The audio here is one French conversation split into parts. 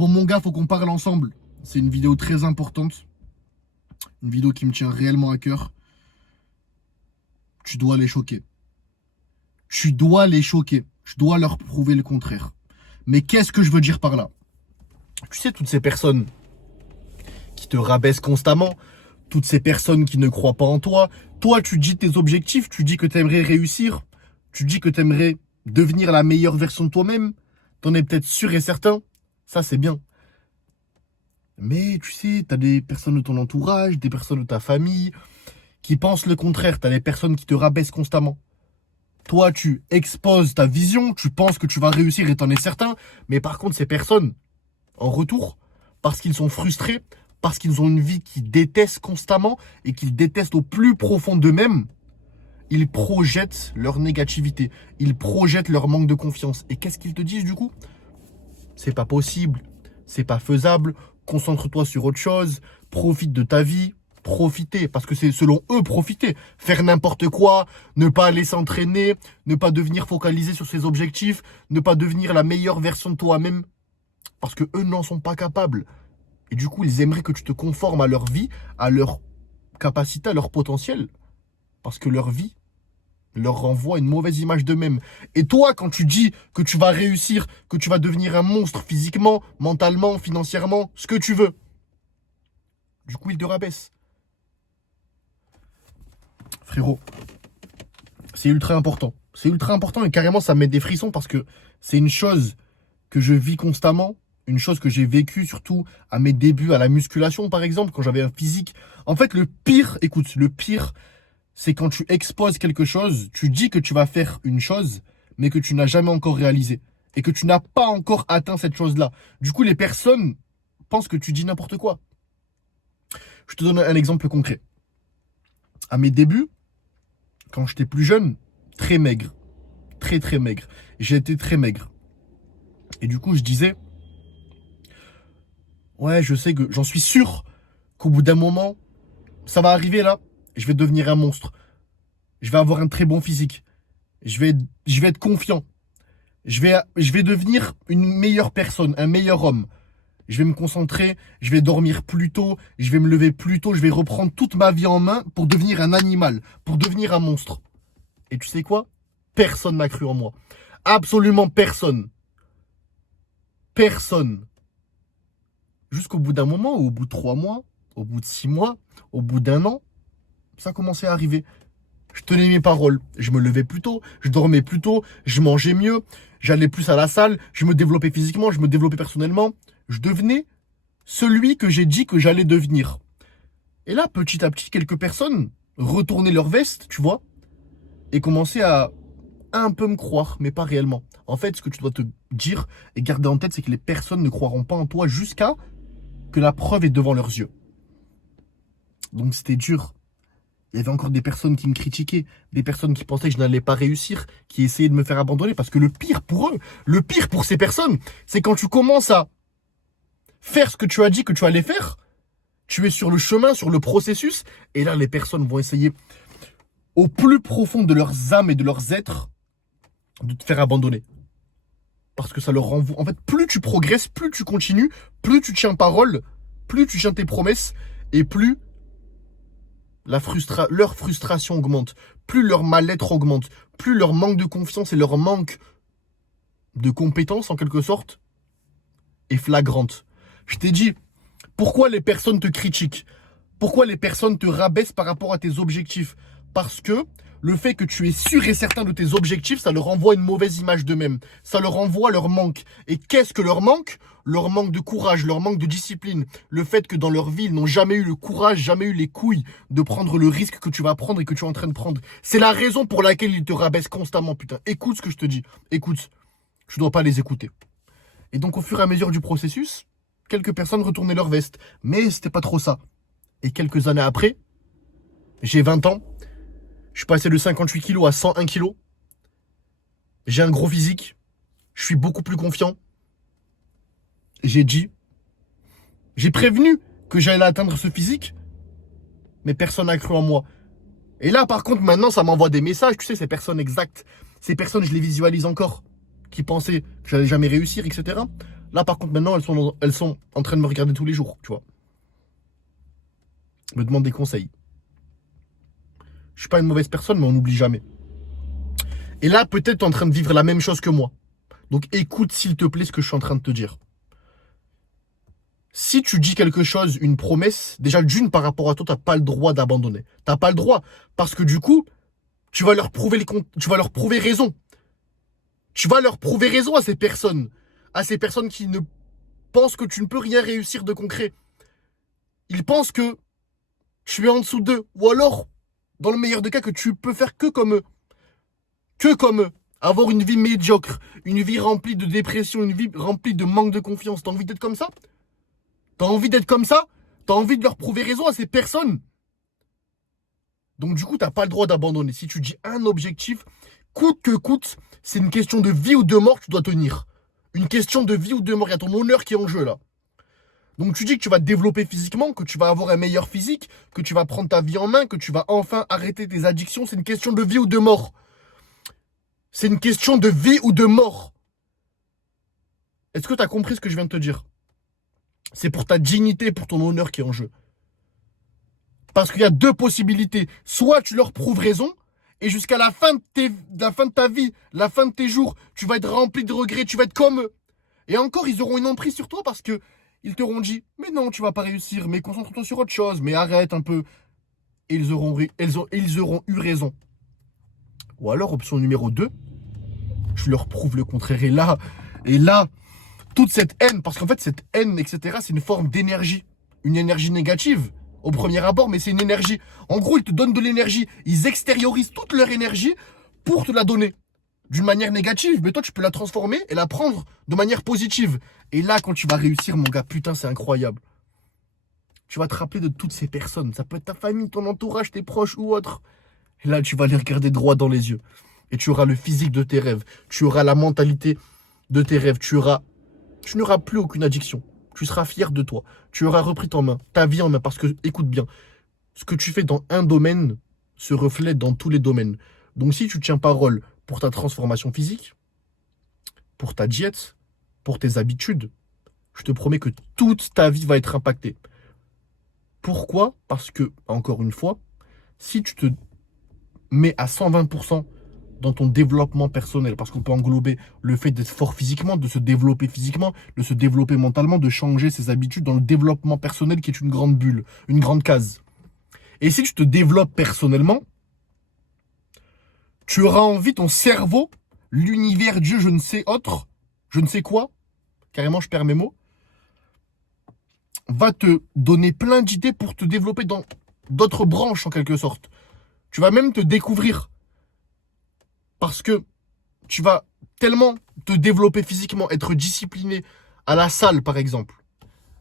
Bon, mon gars, faut qu'on parle ensemble. C'est une vidéo très importante. Une vidéo qui me tient réellement à cœur. Tu dois les choquer. Tu dois les choquer. Je dois leur prouver le contraire. Mais qu'est-ce que je veux dire par là? Tu sais, toutes ces personnes qui te rabaissent constamment, toutes ces personnes qui ne croient pas en toi, toi, tu dis tes objectifs, tu dis que tu aimerais réussir, tu dis que tu aimerais devenir la meilleure version de toi-même, t'en es peut-être sûr et certain, ça c'est bien. Mais tu sais, t'as des personnes de ton entourage, des personnes de ta famille qui pensent le contraire, t'as des personnes qui te rabaissent constamment. Toi, tu exposes ta vision, tu penses que tu vas réussir et t'en es certain, mais par contre, ces personnes, en retour, parce qu'ils sont frustrés, parce qu'ils ont une vie qu'ils détestent constamment et qu'ils détestent au plus profond d'eux-mêmes, ils projettent leur négativité, ils projettent leur manque de confiance. Et qu'est-ce qu'ils te disent du coup? C'est pas possible, c'est pas faisable, concentre-toi sur autre chose, profite de ta vie, profiter, parce que c'est selon eux profiter, faire n'importe quoi, ne pas aller s'entraîner, ne pas devenir focalisé sur ses objectifs, ne pas devenir la meilleure version de toi-même, parce que eux n'en sont pas capables. Et du coup, ils aimeraient que tu te conformes à leur vie, à leur capacité, à leur potentiel, parce que leur vie leur renvoie une mauvaise image d'eux-mêmes. Et toi, quand tu dis que tu vas réussir, que tu vas devenir un monstre physiquement, mentalement, financièrement, ce que tu veux, du coup, ils te rabaissent. Frérot, c'est ultra important. C'est ultra important et carrément, ça me met des frissons parce que c'est une chose que je vis constamment, une chose que j'ai vécue surtout à mes débuts à la musculation, par exemple, quand j'avais un physique. En fait, le pire, écoute, le pire, c'est quand tu exposes quelque chose, tu dis que tu vas faire une chose, mais que tu n'as jamais encore réalisé. Et que tu n'as pas encore atteint cette chose-là. Du coup, les personnes pensent que tu dis n'importe quoi. Je te donne un exemple concret. À mes débuts, quand j'étais plus jeune, très maigre. Très très maigre. J'étais très maigre. Et du coup, je disais, ouais, je sais que j'en suis sûr qu'au bout d'un moment, ça va arriver là, je vais devenir un monstre. Je vais avoir un très bon physique. Je vais être confiant. Je vais devenir une meilleure personne, un meilleur homme. Je vais me concentrer, je vais dormir plus tôt, je vais me lever plus tôt, je vais reprendre toute ma vie en main pour devenir un animal, pour devenir un monstre. Et tu sais quoi? Personne n'a cru en moi. Absolument personne. Personne. Jusqu'au bout d'un moment, au bout de 3 mois, au bout de 6 mois, au bout d'un an, ça commençait à arriver. Je tenais mes paroles. Je me levais plus tôt, je dormais plus tôt, je mangeais mieux, j'allais plus à la salle, je me développais physiquement, je me développais personnellement. Je devenais celui que j'ai dit que j'allais devenir. Et là, petit à petit, quelques personnes retournaient leur veste, tu vois, et commençaient à un peu me croire, mais pas réellement. En fait, ce que tu dois te dire et garder en tête, c'est que les personnes ne croiront pas en toi jusqu'à que la preuve est devant leurs yeux. Donc c'était dur. Il y avait encore des personnes qui me critiquaient, des personnes qui pensaient que je n'allais pas réussir, qui essayaient de me faire abandonner. Parce que le pire pour eux, le pire pour ces personnes, c'est quand tu commences à faire ce que tu as dit que tu allais faire, tu es sur le chemin, sur le processus, et là les personnes vont essayer au plus profond de leurs âmes et de leurs êtres de te faire abandonner. Parce que ça leur renvoie. En fait, plus tu progresses, plus tu continues, plus tu tiens parole, plus tu tiens tes promesses, et plus leur frustration augmente, plus leur mal-être augmente, plus leur manque de confiance et leur manque de compétences, en quelque sorte, est flagrante. Je t'ai dit, pourquoi les personnes te critiquent? Pourquoi les personnes te rabaissent par rapport à tes objectifs? Parce que le fait que tu es sûr et certain de tes objectifs, ça leur envoie une mauvaise image d'eux-mêmes. Ça leur envoie leur manque. Et qu'est-ce que leur manque? Leur manque de courage, leur manque de discipline. Le fait que dans leur vie, ils n'ont jamais eu le courage, jamais eu les couilles de prendre le risque que tu vas prendre et que tu es en train de prendre. C'est la raison pour laquelle ils te rabaissent constamment, putain. Écoute ce que je te dis. Écoute. Tu dois pas les écouter. Et donc, au fur et à mesure du processus, quelques personnes retournaient leur veste. Mais c'était pas trop ça. Et quelques années après, j'ai 20 ans, je suis passé de 58 kilos à 101 kilos. J'ai un gros physique. Je suis beaucoup plus confiant. J'ai dit, j'ai prévenu que j'allais atteindre ce physique, mais personne n'a cru en moi. Et là, par contre, maintenant, ça m'envoie des messages. Tu sais, ces personnes exactes, ces personnes, je les visualise encore, qui pensaient que j'allais jamais réussir, etc. Là, par contre, maintenant, elles sont en train de me regarder tous les jours, tu vois. Me demandent des conseils. Je suis pas une mauvaise personne, mais on n'oublie jamais. Et là, peut-être tu es en train de vivre la même chose que moi. Donc écoute, s'il te plaît, ce que je suis en train de te dire. Si tu dis quelque chose, une promesse, déjà d'une par rapport à toi, tu n'as pas le droit d'abandonner. Tu n'as pas le droit. Parce que du coup, tu vas leur prouver raison. Tu vas leur prouver raison à ces personnes. À ces personnes qui ne pensent que tu ne peux rien réussir de concret. Ils pensent que tu es en dessous d'eux. Ou alors, dans le meilleur des cas, que tu peux faire que comme eux. Que comme eux. Avoir une vie médiocre, une vie remplie de dépression, une vie remplie de manque de confiance. T'as envie d'être comme ça? T'as envie d'être comme ça? T'as envie de leur prouver raison à ces personnes? Donc du coup, t'as pas le droit d'abandonner. Si tu dis un objectif, coûte que coûte, c'est une question de vie ou de mort que tu dois tenir. Une question de vie ou de mort. Il y a ton honneur qui est en jeu là. Donc tu dis que tu vas te développer physiquement, que tu vas avoir un meilleur physique, que tu vas prendre ta vie en main, que tu vas enfin arrêter tes addictions. C'est une question de vie ou de mort. C'est une question de vie ou de mort. Est-ce que tu as compris ce que je viens de te dire? C'est pour ta dignité, pour ton honneur qui est en jeu. Parce qu'il y a deux possibilités. Soit tu leur prouves raison, et jusqu'à la fin de ta vie, la fin de tes jours, tu vas être rempli de regrets, tu vas être comme eux. Et encore, ils auront une emprise sur toi parce que ils t'auront dit, mais non, tu vas pas réussir, mais concentre-toi sur autre chose, mais arrête un peu. Et ils auront eu raison. Ou alors, option numéro 2, tu leur prouves le contraire. Et là, toute cette haine, parce qu'en fait, cette haine, etc., c'est une forme d'énergie. Une énergie négative, au premier abord, mais c'est une énergie. En gros, ils te donnent de l'énergie. Ils extériorisent toute leur énergie pour te la donner. D'une manière négative, mais toi, tu peux la transformer et la prendre de manière positive. Et là, quand tu vas réussir, mon gars, putain, c'est incroyable. Tu vas te rappeler de toutes ces personnes. Ça peut être ta famille, ton entourage, tes proches ou autres. Et là, tu vas les regarder droit dans les yeux. Et tu auras le physique de tes rêves. Tu auras la mentalité de tes rêves. Tu n'auras plus aucune addiction. Tu seras fier de toi. Tu auras repris ta vie en main. Parce que, écoute bien, ce que tu fais dans un domaine se reflète dans tous les domaines. Donc si tu tiens parole pour ta transformation physique, pour ta diète, pour tes habitudes, je te promets que toute ta vie va être impactée. Pourquoi? Parce que, encore une fois, si tu te mets à 120% dans ton développement personnel, parce qu'on peut englober le fait d'être fort physiquement, de se développer physiquement, de se développer mentalement, de changer ses habitudes dans le développement personnel qui est une grande bulle, une grande case. Et si tu te développes personnellement, tu auras envie, ton cerveau, l'univers, Dieu, je ne sais autre, je ne sais quoi, carrément je perds mes mots, va te donner plein d'idées pour te développer dans d'autres branches en quelque sorte. Tu vas même te découvrir. Parce que tu vas tellement te développer physiquement, être discipliné à la salle par exemple,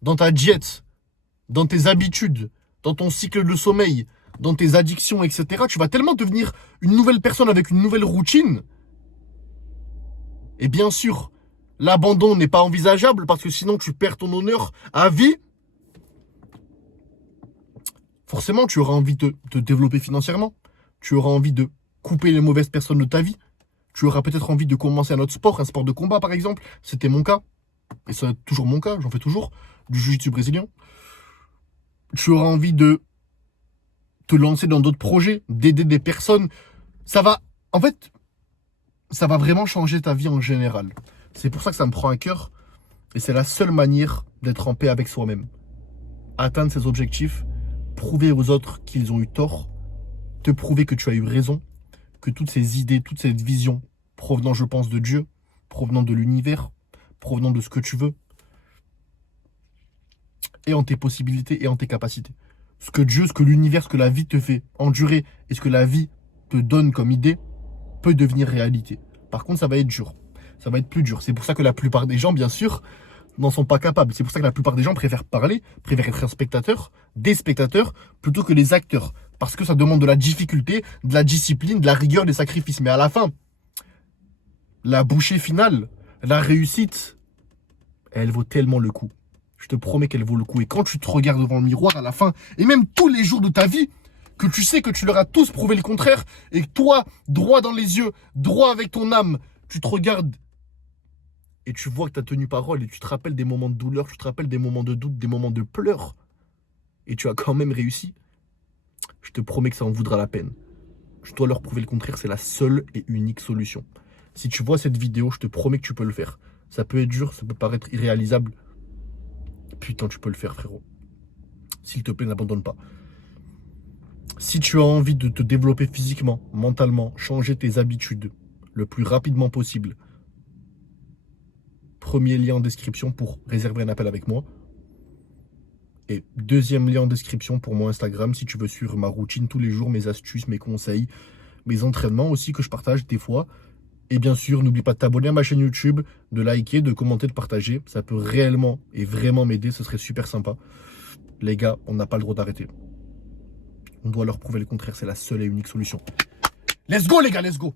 dans ta diète, dans tes habitudes, dans ton cycle de sommeil, dans tes addictions, etc. Tu vas tellement devenir une nouvelle personne avec une nouvelle routine. Et bien sûr, l'abandon n'est pas envisageable parce que sinon tu perds ton honneur à vie. Forcément, tu auras envie de te développer financièrement. Tu auras envie de couper les mauvaises personnes de ta vie. Tu auras peut-être envie de commencer un autre sport, un sport de combat par exemple. C'était mon cas. Et c'est toujours mon cas, j'en fais toujours. Du jiu-jitsu brésilien. Tu auras envie de te lancer dans d'autres projets, d'aider des personnes. Ça va vraiment changer ta vie en général. C'est pour ça que ça me prend à cœur. Et c'est la seule manière d'être en paix avec soi-même. Atteindre ses objectifs, prouver aux autres qu'ils ont eu tort, te prouver que tu as eu raison, que toutes ces idées, toute cette vision, provenant, je pense, de Dieu, provenant de l'univers, provenant de ce que tu veux, et en tes possibilités et en tes capacités. Ce que Dieu, ce que l'univers, ce que la vie te fait endurer et ce que la vie te donne comme idée peut devenir réalité. Par contre, ça va être dur. Ça va être plus dur. C'est pour ça que la plupart des gens, bien sûr, n'en sont pas capables. C'est pour ça que la plupart des gens préfèrent parler, préfèrent être un spectateur, des spectateurs, plutôt que les acteurs. Parce que ça demande de la difficulté, de la discipline, de la rigueur, des sacrifices. Mais à la fin, la bouchée finale, la réussite, elle vaut tellement le coup. Je te promets qu'elle vaut le coup. Et quand tu te regardes devant le miroir à la fin, et même tous les jours de ta vie, que tu sais que tu leur as tous prouvé le contraire, et que toi, droit dans les yeux, droit avec ton âme, tu te regardes et tu vois que tu as tenu parole et tu te rappelles des moments de douleur, tu te rappelles des moments de doute, des moments de pleurs, et tu as quand même réussi, je te promets que ça en vaudra la peine. Je dois leur prouver le contraire, c'est la seule et unique solution. Si tu vois cette vidéo, je te promets que tu peux le faire. Ça peut être dur, ça peut paraître irréalisable. Putain, tu peux le faire, frérot. S'il te plaît, n'abandonne pas. Si tu as envie de te développer physiquement, mentalement, changer tes habitudes le plus rapidement possible, premier lien en description pour réserver un appel avec moi. Et deuxième lien en description pour mon Instagram si tu veux suivre ma routine tous les jours, mes astuces, mes conseils, mes entraînements aussi que je partage des fois. Et bien sûr, n'oublie pas de t'abonner à ma chaîne YouTube, de liker, de commenter, de partager. Ça peut réellement et vraiment m'aider, ce serait super sympa. Les gars, on n'a pas le droit d'arrêter. On doit leur prouver le contraire, c'est la seule et unique solution. Let's go les gars, let's go!